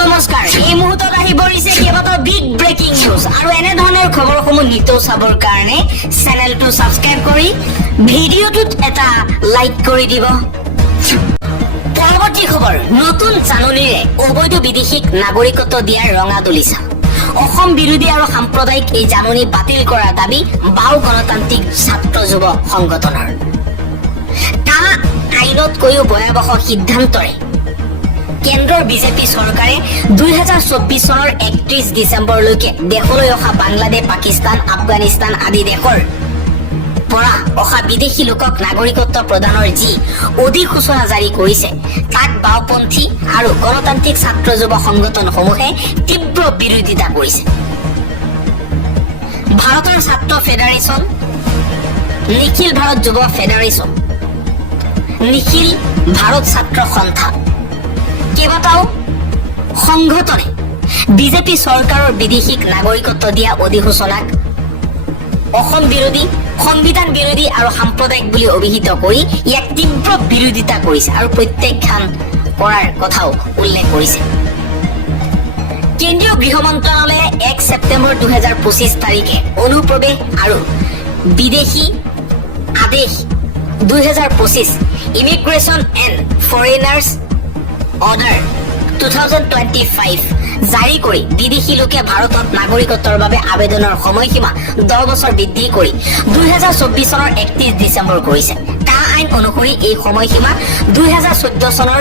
নমস্কাৰ এই মুহূৰ্তত আহি পৰিছে কেইবাটাও বিগ ব্ৰেকিং নিউজ আৰু এনে ধৰণৰ খবৰসমূহ নিতৌ চাবৰ কাৰণে চেনেলটো সাবস্ক্ৰাইব কৰি ভিডিঅ'টোত এটা লাইক কৰি দিব। পৰৱৰ্তী খবৰ, নতুন জাননীৰে অবৈধ বিদেশীক নাগৰিকত্ব দিয়াৰ ৰঙা তুলিছে। অসম বিৰোধী আৰু সাম্প্ৰদায়িক এই জাননী বাতিল কৰাৰ দাবী বাও গণতান্ত্ৰিক ছাত্ৰ যুৱ সংগঠনৰ। তা আইনতকৈও ভয়াৱহ সিদ্ধান্তৰে কেন্দ্ৰৰ বিজেপি চৰকাৰে 2024 চনৰ 31 ডিচেম্বৰলৈকে দেশলৈ অহা বাংলাদেশ, পাকিস্তান, আফগানিস্তান আদি দেশৰ পৰা অহা বিদেশী লোকক নাগৰিকত্ব প্ৰদানৰ যি অধিসূচনা জাৰি কৰিছে, তাক বাওপন্থী আৰু গণতান্ত্ৰিক ছাত্ৰ যুৱ সংগঠনসমূহে তীব্ৰ বিৰোধিতা কৰিছে। ভাৰতৰ ছাত্ৰ ফেডাৰেশ্যন, নিখিল ভাৰত যুৱ ফেডাৰেশ্যন, নিখিল ভাৰত ছাত্ৰ সন্থা কেইবাটাও সংগঠনে বিজেপি চৰকাৰৰ বিদেশীক নাগৰিকত্ব দিয়া অধিসূচনাক অসম বিৰোধী, সংবিধান বিৰোধী আৰু সাম্প্ৰদায়িক বুলি অভিহিত কৰি ইয়াক তীব্ৰ বিৰোধিতা কৰিছে আৰু প্ৰত্যাখ্যান কৰাৰ কথাও উল্লেখ কৰিছে। কেন্দ্ৰীয় গৃহ মন্ত্ৰালয়ে 1 ছেপ্টেম্বৰ 2025 তাৰিখে অনুপ্ৰৱেশ আৰু বিদেশী আদেশ 2025 ইমিগ্ৰেশ্যন এণ্ড ফৰেইনাৰ্ছ অৰ্ডাৰ 2025 জাৰি কৰি বিদেশী লোকে ভাৰতত নাগৰিকত্বৰ বাবে আবেদনৰ সময়সীমা 10 বছৰ বৃদ্ধি কৰি 2024 চনৰ 31 ডিচেম্বৰ কৰিছে। তা আইন অনুসৰি এই সময়সীমা 2014 চনৰ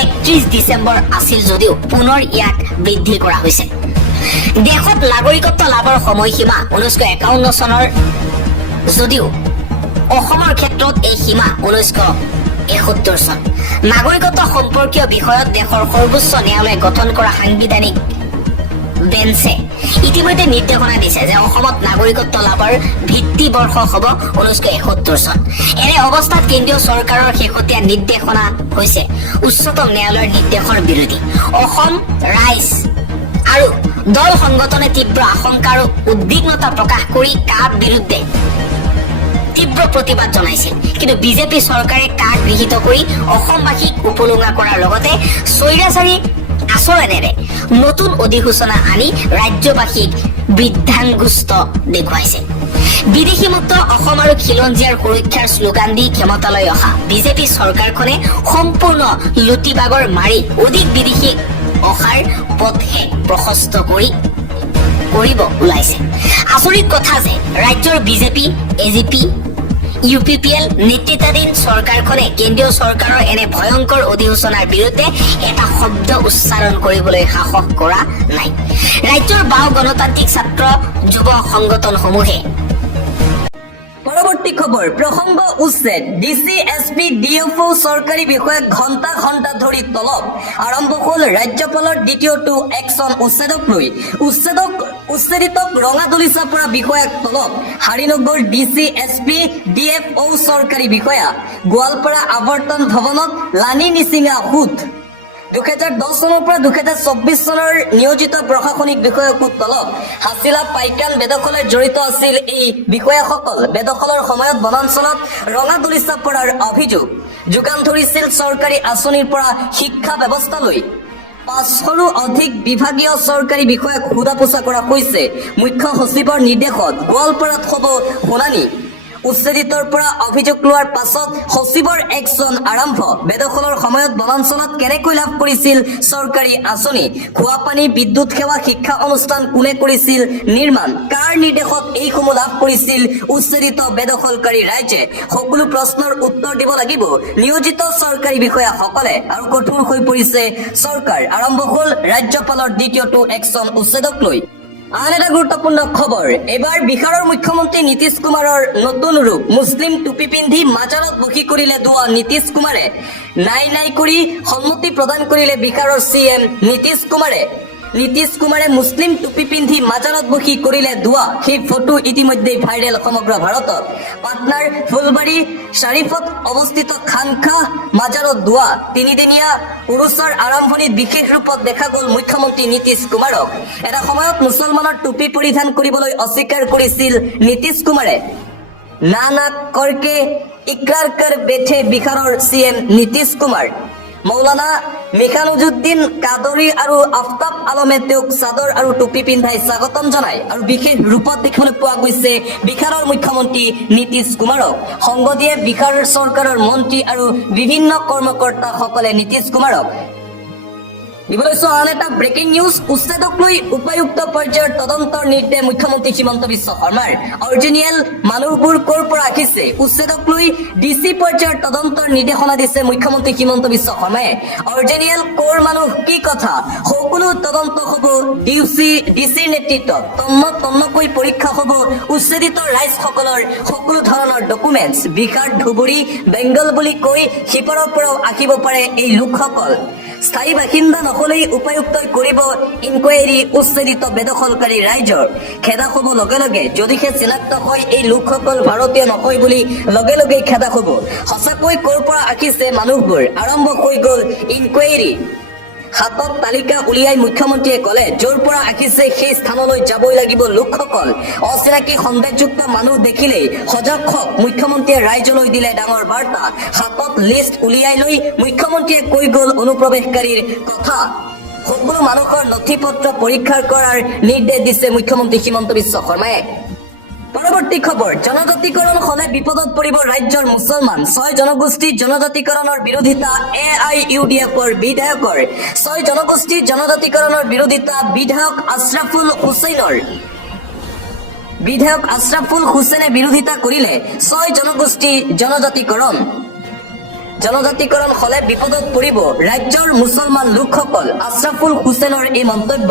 31 ডিচেম্বৰ আছিল যদিও পুনৰ ইয়াক বৃদ্ধি কৰা হৈছে। দেশত নাগৰিকত্ব লাভৰ সময়সীমা 1951 চনৰ যদিও অসমৰ ক্ষেত্ৰত এই সীমা 1971 চন। নাগৰিকত্ব সম্পৰ্কীয় বিষয়ত দেশৰ সৰ্বোচ্চ ন্যায়ালয়ে গঠন কৰা সাংবিধানিক বেঞ্চে ইতিমধ্যে নিৰ্দেশনা দিছে যে অসমত নাগৰিকত্ব লাভৰ ভিত্তি বৰ্ষ হ'ব 1971 চন। এনে অৱস্থাত কেন্দ্ৰীয় চৰকাৰৰ শেহতীয়া নিৰ্দেশনা হৈছে উচ্চতম ন্যায়ালয়ৰ নিৰ্দেশৰ বিৰোধী। অসম ৰাইজ আৰু দল সংগঠনে তীব্ৰ আশংকা আৰু উদ্বিগ্নতা প্ৰকাশ কৰি তাৰ বিৰুদ্ধে তীব্ৰ প্ৰতিবাদ জনাইছিল, কিন্তু বিজেপি চৰকাৰে তাক গৃহীত কৰি অসমবাসীক উপলুঙা কৰাৰ লগতে স্বৈৰাচাৰী আচৰণেৰে নতুন অধিসূচনা আনি ৰাজ্যবাসীক বৃদ্ধাংগুষ্ট দেখুৱাইছে। বিদেশীমুক্ত অসম আৰু খিলঞ্জীয়াৰ সুৰক্ষাৰ শ্লোগান দি ক্ষমতালৈ অহা বিজেপি চৰকাৰখনে সম্পূৰ্ণ লুটিবাগৰ মাৰি অধিক বিদেশী অহাৰ পথহে প্ৰশস্ত কৰিব ওলাইছে। আচৰিত কথা যে ৰাজ্যৰ বিজেপি, এজিপি, UPPL নেতৃত্বাধীন চৰকাৰখনে কেন্দ্ৰীয় চৰকাৰৰ এনে ভয়ংকৰ অধিসূচনাৰ বিৰুদ্ধে এটা শব্দ উচ্চাৰণ কৰিবলৈ সাহস কৰা নাই। ৰাজ্যৰ বাও গণতান্ত্ৰিক ছাত্ৰ যুৱ সংগঠনসমূহে পৰৱৰ্তী খবৰ, প্ৰসংগ উচ্ছেদ, ডিচি, এছপি, ডিএফঅ চৰকাৰী বিষয়াক ঘণ্টা ঘণ্টা ধৰি তলব। আৰম্ভ হ'ল ৰাজ্যপালৰ দ্বিতীয়টো একশ্যন উচ্ছেদক লৈ। উচ্ছেদিতক ৰঙা তুলিচা পৰা বিষয়াক তলব। হাৰিনগৰ ডিচি, এছপি, ডিএফঅ চৰকাৰী বিষয়া। গোৱালপাৰা আৱৰ্তন ভৱনত লানি নিচিঙা সোধ। 2010 চনৰ পৰা 2024 চনৰ নিয়োজিত প্ৰশাসনিক বিষয়াকো তলব। হাছিলা পাইকান বেদখলত জড়িত আছিল এই বিষয়াসকল। বেদখলৰ সময়ত বনাঞ্চলত ৰঙা তুলিচা পৰাৰ অভিযোগ। যোগান ধৰিছিল চৰকাৰী আঁচনিৰ পৰা শিক্ষা ব্যৱস্থালৈ। 500ৰো অধিক বিভাগীয় চৰকাৰী বিষয়াক সোধা পোছা কৰা হৈছে। মুখ্য সচিবৰ নিৰ্দেশত গোৱালপাৰাত হ'ব শুনানি। উচ্ছেদিতৰ পৰা অভিযোগ লোৱাৰ পাছত সচিবৰ একশ্যন আৰম্ভ। বেদখলৰ সময়ত বনাঞ্চলত কেনেকৈ লাভ কৰিছিল চৰকাৰী আঁচনি? খোৱাপানী, বিদ্যুৎ সেৱা, শিক্ষা অনুষ্ঠান কোনে কৰিছিল নিৰ্মাণ? কাৰ নিৰ্দেশত এইসমূহ লাভ কৰিছিল উচ্ছেদিত বেদখলকাৰী ৰাইজে? সকলো প্ৰশ্নৰ উত্তৰ দিব লাগিব নিয়োজিত চৰকাৰী বিষয়াসকলে। আৰু কঠোৰ হৈ পৰিছে চৰকাৰ। আৰম্ভ হ'ল ৰাজ্যপালৰ দ্বিতীয়টো একশ্যন উচ্ছেদক লৈ। আন এটা গুৰুত্বপূৰ্ণ খবৰ, এবাৰ বিহাৰৰ মুখ্যমন্ত্ৰী নীতিশ কুমাৰৰ নতুন ৰূপ। মুছলিম টুপি পিন্ধি মাজাৰত বহি কৰিলে দোৱা নীতিশ কুমাৰে। নাই কৰি সন্মতি প্ৰদান কৰিলে বিহাৰৰ CM নীতিশ কুমাৰে। নীতিশ কুমাৰে মুছলিম টুপি পিন্ধি মাজাৰত বহি কৰিলে দোৱা। সেই ফটো ইতিমধ্যে ভাইৰেল সমগ্ৰ ভাৰতত। পাটনাৰ ফুলবাৰী শ্বাৰিফত অৱস্থিত খানখা মাজাৰত দোৱা। তিনিদিনীয়া উৰুছৰ আৰম্ভণিত বিশেষ ৰূপত দেখা গ'ল মুখ্যমন্ত্ৰী নীতিশ কুমাৰক। এটা সময়ত মুছলমানৰ টুপি পৰিধান কৰিবলৈ অস্বীকাৰ কৰিছিল নীতিশ কুমাৰে। না কৰকে ইকৰাৰ কৰ বেঠে বিহাৰৰ CM নীতিশ কুমাৰ। মৌলানা মেখানুজুদ্দিন কাদৰী আৰু আফতাব আলমে তেওঁক চাদৰ আৰু টুপি পিন্ধাই স্বাগতম জনায় আৰু বিশেষ ৰূপত দেখিবলৈ পোৱা গৈছে বিহাৰৰ মুখ্যমন্ত্ৰী নীতিশ কুমাৰক। সংগ দিয়ে বিহাৰ চৰকাৰৰ মন্ত্ৰী আৰু বিভিন্ন কৰ্মকৰ্তাসকলে নীতিশ কুমাৰক। আন এটা ব্ৰেকিং নিউজ, উচ্ছেদক লৈ উপায়ুক্ত পৰ্যায়ৰ তদন্তৰ নিৰ্দেশ মুখ্যমন্ত্ৰী হিমন্ত বিশ্ব শৰ্মাৰ। অৰিজিনেল মানুহবোৰ ক'ৰ পৰা আহিছে? উচ্ছেদক লৈ ডিচি পৰ্যায়ৰ তদন্তৰ নিৰ্দেশনা দিছে মুখ্যমন্ত্ৰী হিমন্ত বিশ্ব শৰ্মাই। অৰিজিনেল ক'ৰ মানুহ, কি কথা, সকলো তদন্ত হ'ব ডিচিৰ নেতৃত্বত। তন্নকৈ পৰীক্ষা হ'ব উচ্ছেদিত ৰাইজসকলৰ সকলো ধৰণৰ ডকুমেণ্টছ। বিহাৰ, ধুবুৰী, বেংগল বুলি কৈ সিপাৰৰ পৰাও আহিব পাৰে এই লোকসকল। স্থায়ী বাসিন্দা নহলেই উপায়ুক্তই কৰিব ইনকুৱাৰী উচ্ছেদিত বেদখলকাৰী ৰাইজৰ। খেদা হ'ব লগে লগে, যদিহে চিনাক্ত হয় এই লোকসকল ভাৰতীয় নহয় বুলি লগে লগেই খেদা হ'ব। সঁচাকৈ ক'ৰ পৰা আহিছে মানুহবোৰ? আৰম্ভ হৈ গ'ল ইনকুৱাৰী। হাতত তালিকা উলিয়াই মুখ্যমন্ত্ৰীয়ে ক'লে, য'ৰ পৰা আহিছে সেই স্থানলৈ যাবই লাগিব লোকসকল। অচিনাকি সন্দেহযুক্ত মানুহ দেখিলেই সজাগ হওক, মুখ্যমন্ত্ৰীয়ে ৰাইজলৈ দিলে ডাঙৰ বাৰ্তা। হাতত লিষ্ট উলিয়াই লৈ মুখ্যমন্ত্ৰীয়ে কৈ গ'ল অনুপ্ৰৱেশকাৰীৰ কথা। সকলো মানুহৰ নথি পত্ৰ পৰীক্ষা কৰাৰ নিৰ্দেশ দিছে মুখ্যমন্ত্ৰী হিমন্ত বিশ্ব শৰ্মাই। পৰৱৰ্তী খবৰ, জনজাতিকৰণ হলে বিপদত পৰিব ৰাজ্যৰ মুছলমান। 6 জনগোষ্ঠীৰ জনজাতিকৰণৰ বিৰোধিতা AIUDFৰ বিধায়কৰ। 6 জনগোষ্ঠীৰ জনজাতিকৰণৰ বিৰোধিতা বিধায়ক আশৰাফুল হুছেইনে বিৰোধিতা কৰিলে। 6 জনগোষ্ঠীৰ জনজাতিকৰণ হলে বিপদত পৰিব ৰাজ্যৰ মুছলমান লোকসকল। আশৰাফুল হুছেইনৰ এই মন্তব্য।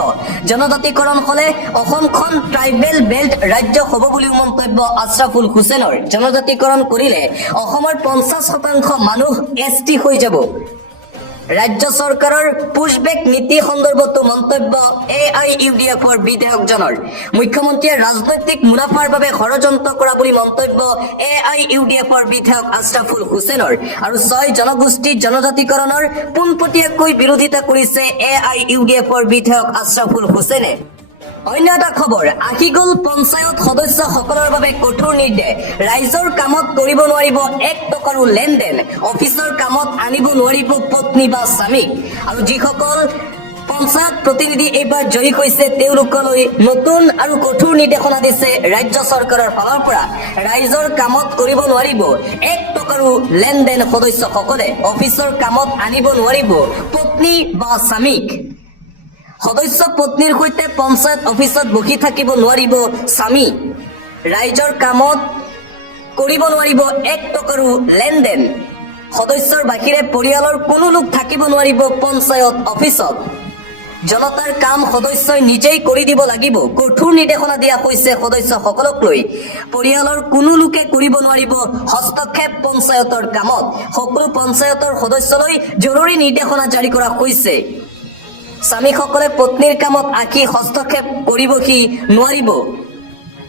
জনজাতিকৰণ হলে অসমখন ট্ৰাইবেল বেল্ট ৰাজ্য হ'ব বুলিও মন্তব্য আশৰাফুল হুছেইনৰ। জনজাতিকৰণ কৰিলে অসমৰ 50% মানুহ ST হৈ যাব। ৰাজ্য চৰকাৰৰ পুছবেক নীতি সন্দৰ্ভতো মন্তব্য AIUDFৰ বিধায়কজনৰ। মুখ্যমন্ত্ৰীয়ে ৰাজনৈতিক মুনাফাৰ বাবে ষড়যন্ত্ৰ কৰা বুলি মন্তব্য AIUDFৰ বিধায়ক আশৰাফুল হুছেইনৰ। আৰু 6 জনগোষ্ঠীৰ জনজাতিকৰণৰ পোনপটীয়াকৈ বিৰোধিতা কৰিছে AIUDFৰ বিধায়ক আশৰাফুল হুছেইনে। অন্য এটা খবৰ, আহি গ'ল পঞ্চায়ত সদস্যসকলৰ বাবে কঠোৰ নিৰ্দেশ। ৰাইজৰ কামত কৰিব নোৱাৰিব 1 টকাৰো লেনদেন। অফিচৰ কামত আনিব নোৱাৰিব পত্নী বা স্বামীক। আৰু যিসকল পঞ্চায়ত প্ৰতিনিধি এইবাৰ জয়ী হৈছে তেওঁলোকলৈ নতুন আৰু কঠোৰ নিৰ্দেশনা দিছে ৰাজ্য চৰকাৰৰ ফালৰ পৰা। ৰাইজৰ কামত কৰিব নোৱাৰিব 1 টকাৰো লেনদেন সদস্যসকলে। অফিচৰ কামত আনিব নোৱাৰিব পত্নী বা স্বামীক। সদস্য পত্নীৰ সৈতে পঞ্চায়ত অফিচত বহি থাকিব নোৱাৰিব স্বামী। ৰাইজৰ কামত কৰিব নোৱাৰিব 1 টকাৰো লেনদেন। সদস্যৰ বাহিৰে পৰিয়ালৰ কোনো লোক থাকিব নোৱাৰিব পঞ্চায়ত অফিচত। জনতাৰ কাম সদস্যই নিজেই কৰি দিব লাগিব। কঠোৰ নিৰ্দেশনা দিয়া হৈছে সদস্যসকলক লৈ। পৰিয়ালৰ কোনো লোকে কৰিব নোৱাৰিব হস্তক্ষেপ পঞ্চায়তৰ কামত। সকলো পঞ্চায়তৰ সদস্যলৈ জৰুৰী নিৰ্দেশনা জাৰি কৰা হৈছে। স্বামীসকলে পত্নীৰ কামত আহি হস্তক্ষেপ কৰিবহি নোৱাৰিব।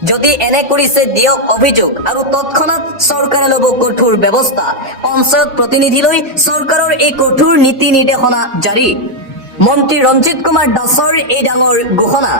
যদি এনে কৰিছে দিয়ক অভিযোগ আৰু তৎক্ষণাৎ চৰকাৰে ল'ব কঠোৰ ব্যৱস্থা। পঞ্চায়ত প্ৰতিনিধিলৈ চৰকাৰৰ এই কঠোৰ নীতি নিৰ্দেশনা জাৰি। মন্ত্ৰী ৰঞ্জিত কুমাৰ দাসৰ এই ডাঙৰ ঘোষণা।